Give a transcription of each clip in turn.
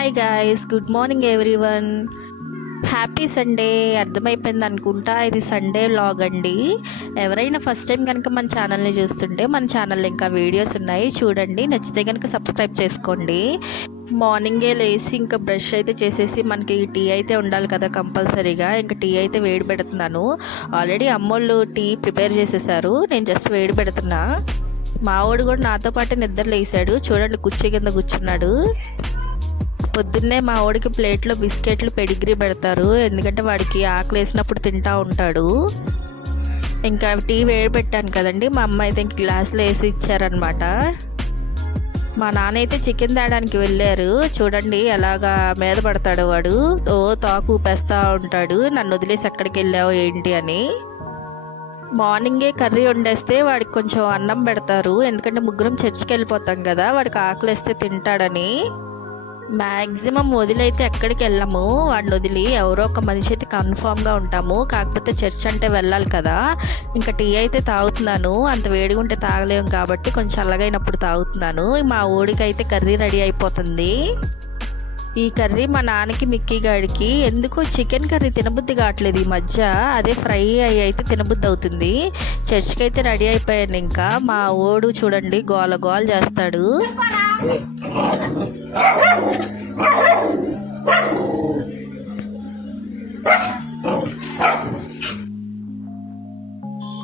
Hi guys, good morning everyone. Happy Sunday. అర్థమైపోయింది అనుకుంటా, ఇది సండే వ్లాగ్ అండి. ఎవరైనా ఫస్ట్ టైం కనుక మన ఛానల్ని చూస్తుంటే మన ఛానల్లో ఇంకా వీడియోస్ ఉన్నాయి, చూడండి. నచ్చితే కనుక సబ్స్క్రైబ్ చేసుకోండి. మార్నింగే లేచి ఇంకా బ్రష్ అయితే చేసేసి మనకి టీ అయితే ఉండాలి కదా కంపల్సరీగా. ఇంకా టీ అయితే వేడి పెడుతున్నాను. ఆల్రెడీ అమ్మోళ్ళు టీ ప్రిపేర్ చేసేసారు, నేను జస్ట్ వేడి పెడుతున్నా. మావాడు కూడా నాతో పాటు నిద్ర లేసాడు, చూడండి కుర్చీ కింద కూర్చున్నాడు. పొద్దున్నే మా వాడికి ప్లేట్లో బిస్కెట్లు పెడిగ్రీ పెడతారు, ఎందుకంటే వాడికి ఆకలి వేసినప్పుడు తింటూ ఉంటాడు. ఇంకా టీ వేడి పెట్టాను కదండి, మా అమ్మ అయితే ఇంక గ్లాసులో వేసి ఇచ్చారనమాట. మా నాన్న అయితే చికెన్ తేడానికి వెళ్ళారు, చూడండి ఎలాగా మీద పడతాడు వాడు. తోకు ఊపేస్తూ ఉంటాడు, నన్ను వదిలేసి ఎక్కడికి వెళ్ళావు ఏంటి అని. మార్నింగే కర్రీ వండేస్తే వాడికి కొంచెం అన్నం పెడతారు, ఎందుకంటే ముగ్గురం చర్చికి వెళ్ళిపోతాం కదా, వాడికి ఆకలి వేస్తే తింటాడని. మ్యాక్సిమం వదిలైతే ఎక్కడికి వెళ్ళాము, వాడిని వదిలి ఎవరో ఒక మనిషి అయితే కన్ఫామ్గా ఉంటాము. కాకపోతే చర్చ్ అంటే వెళ్ళాలి కదా. ఇంకా టీ అయితే తాగుతున్నాను, అంత వేడిగా ఉంటే తాగలేము కాబట్టి కొంచెం చల్లగైనప్పుడు తాగుతున్నాను. మా ఊడికి అయితే కర్రీ రెడీ అయిపోతుంది. ఈ కర్రీ మా నాన్నకి మిక్కీ గాడికి ఎందుకో చికెన్ కర్రీ తినబుద్ధి కావట్లేదు ఈ మధ్య, అదే ఫ్రై అయ్యి అయితే తినబుద్ధి అవుతుంది. చర్చ్కి అయితే రెడీ అయిపోయాను. ఇంకా మా ఓడు చూడండి గోల గోల చేస్తాడు.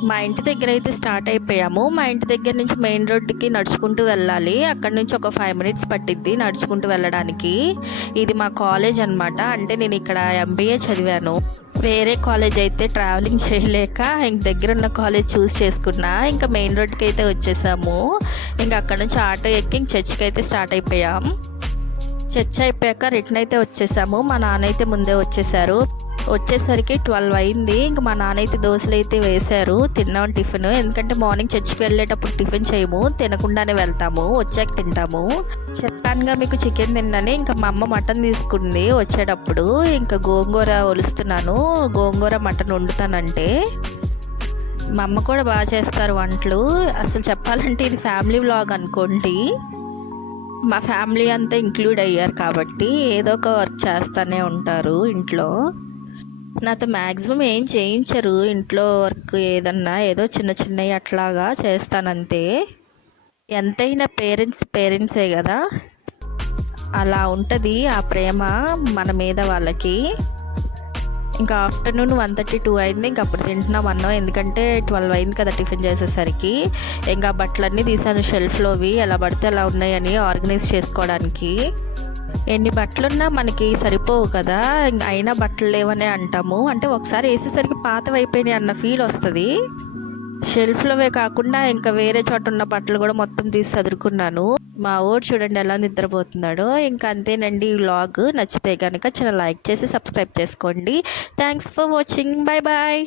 మా ఇంటి దగ్గర అయితే స్టార్ట్ అయిపోయాము. మా ఇంటి దగ్గర నుంచి మెయిన్ రోడ్డుకి నడుచుకుంటూ వెళ్ళాలి, అక్కడ నుంచి ఒక 5 minutes పట్టిద్ది నడుచుకుంటూ వెళ్ళడానికి. ఇది మా కాలేజ్ అనమాట, అంటే నేను ఇక్కడ MBA చదివాను. వేరే కాలేజ్ అయితే ట్రావెలింగ్ చేయలేక ఇంక దగ్గర ఉన్న కాలేజ్ చూస్ చేసుకున్నా. ఇంకా మెయిన్ రోడ్కి అయితే వచ్చేసాము. ఇంకా అక్కడ నుంచి ఆటో ఎక్కి చర్చ్కి అయితే స్టార్ట్ అయిపోయాం. చర్చ్ అయిపోయాక రిటర్న్ అయితే వచ్చేసాము. మా నాన్న అయితే ముందే వచ్చేసారు. వచ్చేసరికి 12 అయింది. ఇంక మా నాన్న అయితే దోశలు అయితే వేశారు, తిన్నాం టిఫిన్. ఎందుకంటే మార్నింగ్ చర్చికి వెళ్ళేటప్పుడు టిఫిన్ చేయము, తినకుండానే వెళ్తాము, వచ్చాక తింటాము. చెప్పానుగా మీకు చికెన్ తిన్నాను. ఇంకా మా అమ్మ మటన్ తీసుకుంది వచ్చేటప్పుడు. ఇంకా గోంగూర ఒలుస్తున్నాను, గోంగూర మటన్ వండుతానంటే. మా అమ్మ కూడా బాగా చేస్తారు వంటలు. అసలు చెప్పాలంటే ఇది ఫ్యామిలీ వ్లాగ్ అనుకోండి. మా ఫ్యామిలీ అంతా ఇంక్లూడ్ అయ్యారు కాబట్టి ఏదో ఒక వర్క్ చేస్తూనే ఉంటారు ఇంట్లో. నాతో మ్యాక్సిమం ఏం చేయించరు ఇంట్లో వర్క్, ఏదన్నా ఏదో చిన్న చిన్నవి అట్లాగా చేస్తానంతే. ఎంతైనా పేరెంట్సే కదా, అలా ఉంటుంది ఆ ప్రేమ మన మీద వాళ్ళకి. ఇంకా ఆఫ్టర్నూన్ 1:32 అయింది. ఇంక అప్పుడు తింటున్నాం అన్నం, ఎందుకంటే 12 అయింది కదా టిఫిన్ చేసేసరికి. ఇంకా బట్టలన్నీ తీసాను షెల్ఫ్లోవి, ఎలా పడితే అలా ఉన్నాయని ఆర్గనైజ్ చేసుకోవడానికి. ఎన్ని బట్టలున్నా మనకి సరిపోవు కదా, అయినా బట్టలు లేవనే అంటాము. అంటే ఒకసారి వేసేసరికి పాతవైపోయినాయి అన్న ఫీల్ వస్తుంది. షెల్ఫ్లోవే కాకుండా ఇంకా వేరే చోట ఉన్న బట్టలు కూడా మొత్తం తీసి చదువుకున్నాను. మా ఊరు చూడండి ఎలా నిద్రపోతున్నాడో. ఇంకా అంతేనండి ఈ వ్లాగ్. నచ్చితే కనుక చిన్న లైక్ చేసి సబ్స్క్రైబ్ చేసుకోండి. Thanks for watching. Bye bye.